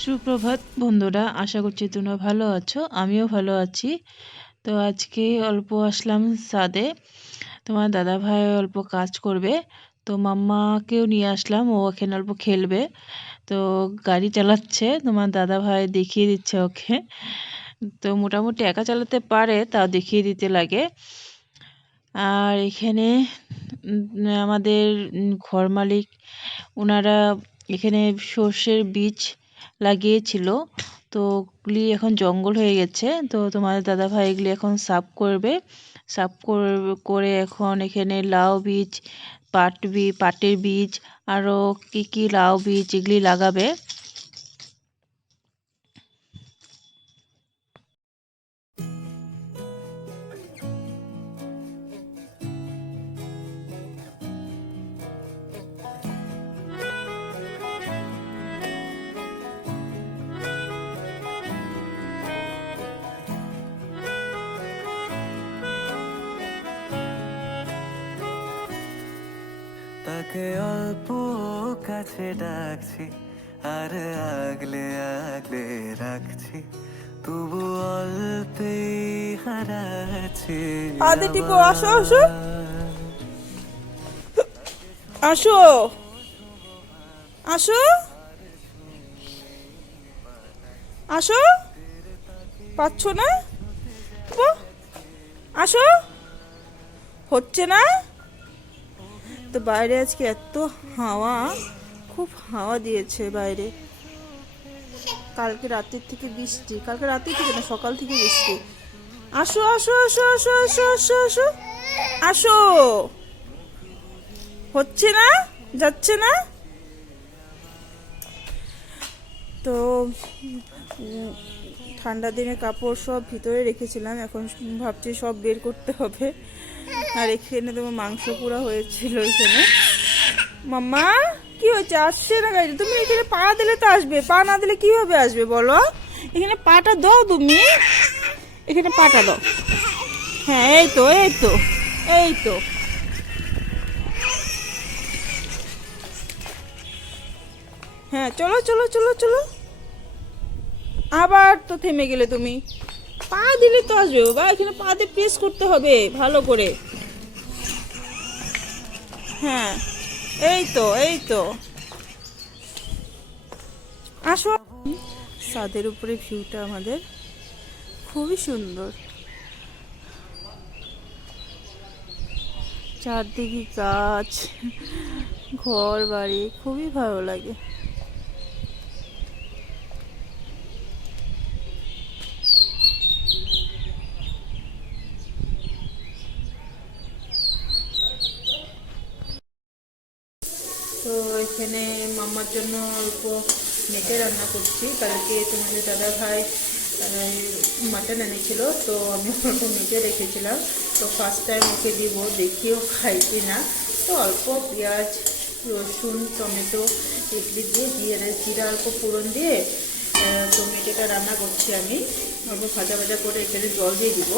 সুপ্রভাত বন্ধুরা, আশা করছি তোমরা ভালো আছো, আমিও ভালো আছি। তো আজকে অল্প আসলাম সাদে, তোমার দাদা ভাই অল্প কাজ করবে, তো মাম্মাকেও নিয়ে আসলাম, ও এখানে অল্প খেলবে, তো গাড়ি চালাচ্ছে, তোমার দাদা ভাই দেখিয়ে দিচ্ছে ওকে। তো মোটামুটি একা চালাতে পারে, তাও দেখিয়ে দিতে লাগে। আর এখানে আমাদের ঘর মালিক ওনারা এখানে সর্ষের বীজ লাগিয়েছিল। তো ওগুলি এখন জঙ্গল হয়ে গেছে। তো তোমার দাদা ভাই এগুলি এখন সাফ করবে। সাফ কর- করে এখন এখানে লাউ বীজ, পাট বি, পাটের বীজ, আরও কি কি লাউ বীজ এগুলি লাগাবে। তাকে অল্প কাছে ডাকছি আর আগলে আগলে রাখছি তবু অল্পে হারাচ্ছি আদে টিপো, আসো, আসো। আসো। আসো। আসো। পাচ্ছ না? আসো। হচ্ছে না? তো বাইরে আজকে এত হাওয়া, খুব হাওয়া দিয়েছে বাইরে। কালকে রাতের থেকে বৃষ্টি, কালকে রাতের থেকে না, সকাল থেকে বৃষ্টি। আসো আসো আসো আসো আসো আসো আসো আসো। হচ্ছে না? যাচ্ছে না? তো ঠান্ডা দিনে কাপড় সব ভিতরে রেখেছিলাম, এখন ভাবছি সব বের করতে হবে। আর এখানে তোমার মাংস পুরা হয়েছিল এখানে। মাম্মা, কি হয়েছে? আসছে না গাড়ি তুমি এখানে পা দিলে তো আসবে। পা না দিলে কীভাবে আসবে বলো? এখানে পাটা দাও তুমি। এখানে পাটা দাও। হ্যাঁ এই তো এই তো এই তো। হ্যাঁ চলো চলো চলো চলো। আবার তো থেমে গেলে তুমি। পা দিলে তো আসবে বাবা, এখানে পা দিয়ে প্রেস করতে হবে ভালো করে। হ্যাঁ এই তো এই তো। আসো। ছাদের উপরে ভিউটা আমাদের খুবই সুন্দর। চারদিকে গাছ ঘর বাড়ি খুবই ভালো লাগে তো এখানে মাম্মার জন্য অল্প মেটে রান্না করছি। কালকে তোমাদের দাদা ভাই মাটন এনেছিল, তো আমি অল্প মেটে রেখেছিলাম। তো ফার্স্ট টাইম ওকে দিব, দেখিও খাই কি না তো অল্প পেঁয়াজ, রসুন, টমেটো ইডলি দিয়ে দিয়ে জিরা অল্প ফোড়ন দিয়ে তো মেটেটা রান্না করছি আমি। অল্প ভাজা ভাজা করে এখানে জল দিয়ে দিব।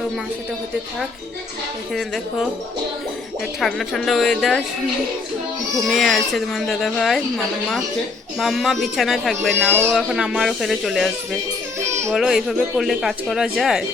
তো মাংসটা হতে থাক। এখানে দেখো, ঠান্ডা ঠান্ডা ওয়েদার ঘুমিয়ে আছে তোমার দাদা ভাই মাম্মা মাম্মা বিছানায় থাকবে না, ও এখন আমার ওখানে চলে আসবে। বলো, এইভাবে করলে কাজ করা যায়?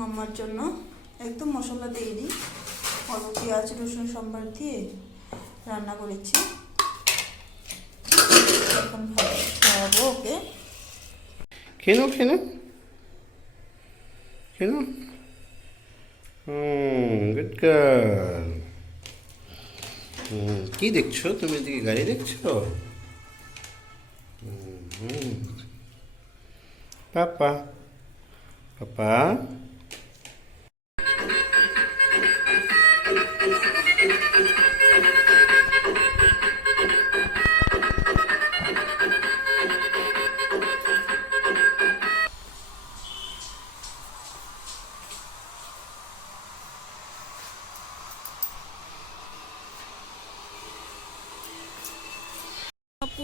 মাম্মার জন্য। একদম মশলা দিয়ে দিই। অল্প পেঁয়াজ, রসুন, সম্বার দিয়ে রান্না করেছি এখন ভালো খাওয়াবো ওকে খেয়ে নাও খেয়ে নাও খেয়ে নাও কি দেখছ? তুমি এদিকে গাড়ি দেখছ? হুম পাপা?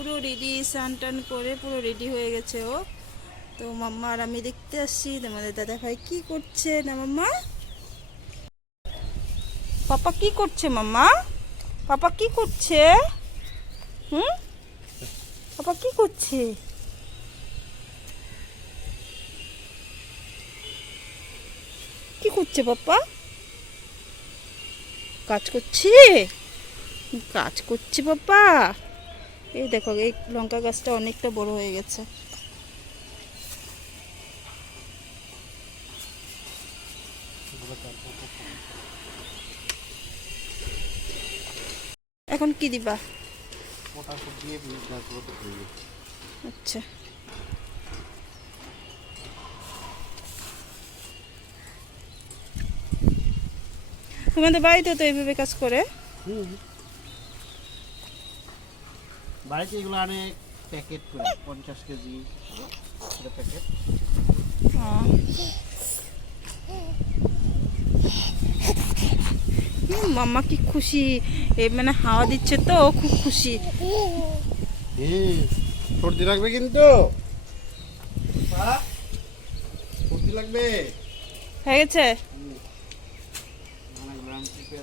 পাপা রেডি স্নান টান করে পুরো রেডি হয়ে গেছে ও। তো মাম্মা আর আমি দেখতে আসছি, তোমাদের দাদা ভাই কি করছে না মাম্মা? পাপা কি করছে মাম্মা? পাপা কি করছে? হুম? পাপা কি করছে? কি করছে পাপা? কাজ করছে? কাজ করছে পাপা? এই দেখো, এই লঙ্কা গাছটা অনেকটা বড় হয়ে গেছে। এখন কি দিবা? আচ্ছা। তোমাদের বাড়িতে তো এইভাবে কাজ করে? বাড়িতে এগুলো আনে প্যাকেট করে পঞ্চাশ কেজি প্যাকেট মাম্মা কি খুশি? এই মানে হাওয়া দিচ্ছে তো খুব খুশি। সর্দি লাগবে কিন্তু। পা, সর্দি লাগবে। হয়ে গেছে?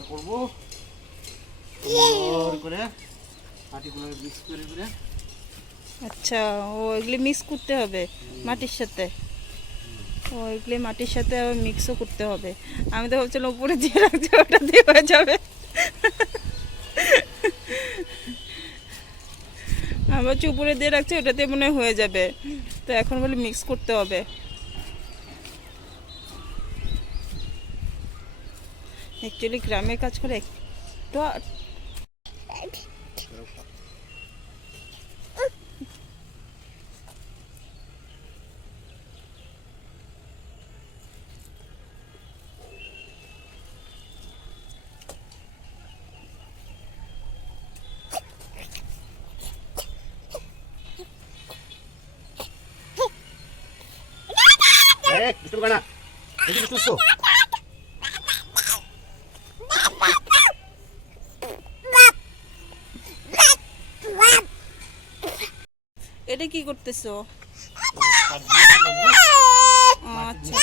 করব। করে। মাটিগুলো মিক্স করে করে আচ্ছা ও এগুলি মিক্স করতে হবে মাটির সাথে। ও এগুলি মাটির সাথে আবার মিক্সও করতে হবে। আমি তো ভাবছিলাম উপরে দিয়ে রাখছি, ওটা দিয়ে হয়ে যাবে। আমি ভাবছি উপরে দিয়ে রাখছি ওটাতে মনে হয় হয়ে যাবে। তো এখন বলে মিক্স করতে হবে। অ্যাকচুয়ালি গ্রামে কাজ করে একটু এটা কি করতেছো? আচ্ছা।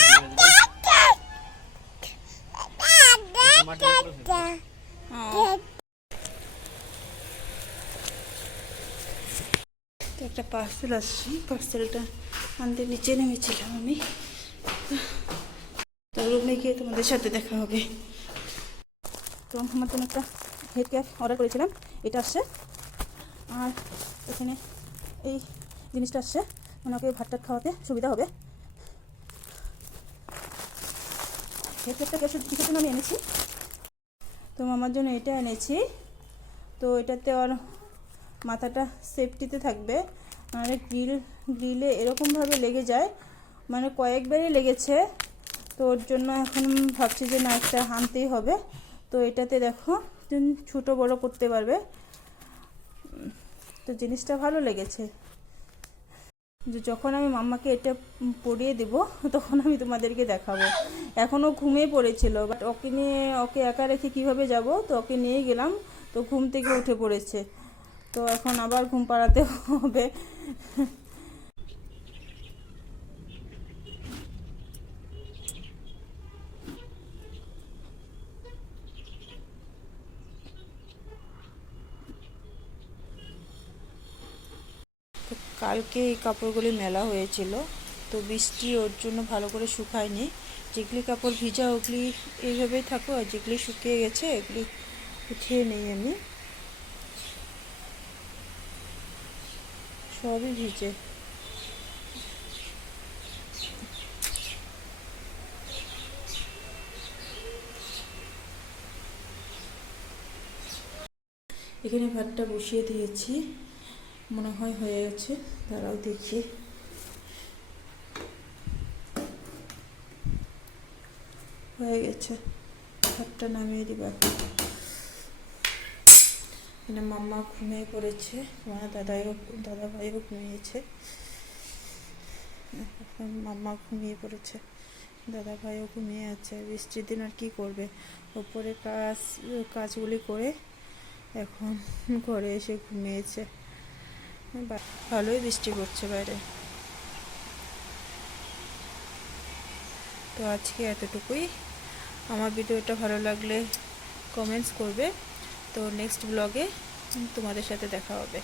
একটা পার্সেল আসছি। পার্সেলটা আনতে নিচে নেমেছিলাম আমি। তো রুমে গিয়ে তোমাদের সাথে দেখা হবে। তো আমার জন্য একটা হেড ক্যাপ অর্ডার করেছিলাম। এটা আসছে। আর এখানে এই জিনিসটা আসছে। ওনাকে ভাত টাত খাওয়াতে সুবিধা হবে। হেড ক্যাপটা কিসের কিসের জন্য আমি এনেছি। তো আমার জন্য এটা এনেছি। তো এটাতে ওর মাথাটা সেফটিতে থাকবে। নাহলে গ্রিল গ্রিলে এরকমভাবে লেগে যায় মানে কয়েকবারই লেগেছে। তো ওর জন্য এখন ভাবছি যে না, একটা আনতেই হবে। তো এটাতে দেখো ছোটো বড় করতে পারবে। তো জিনিসটা ভালো লেগেছে। যে যখন আমি মাম্মাকে এটা পরিয়ে দেব, তখন আমি তোমাদেরকে দেখাবো। এখনও ঘুমিয়ে পড়েছিল বাট ওকে নিয়ে, ওকে একা রেখে কীভাবে যাব? তো ওকে নিয়ে গেলাম। তো ঘুম থেকে উঠে পড়েছে। তো এখন আবার ঘুম পাড়াতে হবে তো কালকে এই কাপড়গুলি মেলা হয়েছিল। তো বৃষ্টি ওর জন্য ভালো করে শুকায়নি। যেগুলি কাপড় ভিজা, ওগুলি এইভাবেই থাকো আর যেগুলি শুকিয়ে গেছে, এগুলি উঠিয়ে নেই আমি। সবই ভিজে। এখানে ভাতটা বসিয়ে দিয়েছি। মনে হয় হয়ে গেছে। তারাও দেখি। হয়ে গেছে। ভাতটা নামিয়ে দিবা। এখানে মাম্মা ঘুমিয়ে পড়েছে। আমার দাদাইও দাদা ভাইও ঘুমিয়েছে। মাম্মা ঘুমিয়ে পড়েছে। দাদা ভাইও ঘুমিয়ে আছে। বৃষ্টির দিন আর কি করবে? ওপরে কাজ, কাজগুলি করে এখন ঘরে এসে ঘুমিয়েছে। ভালোই বৃষ্টি পড়ছে বাইরে। তো আজকে এতটুকুই। আমার ভিডিওটা ভালো লাগলে কমেন্টস করবে। তো নেক্সট ব্লগে তোমাদের সাথে দেখা হবে।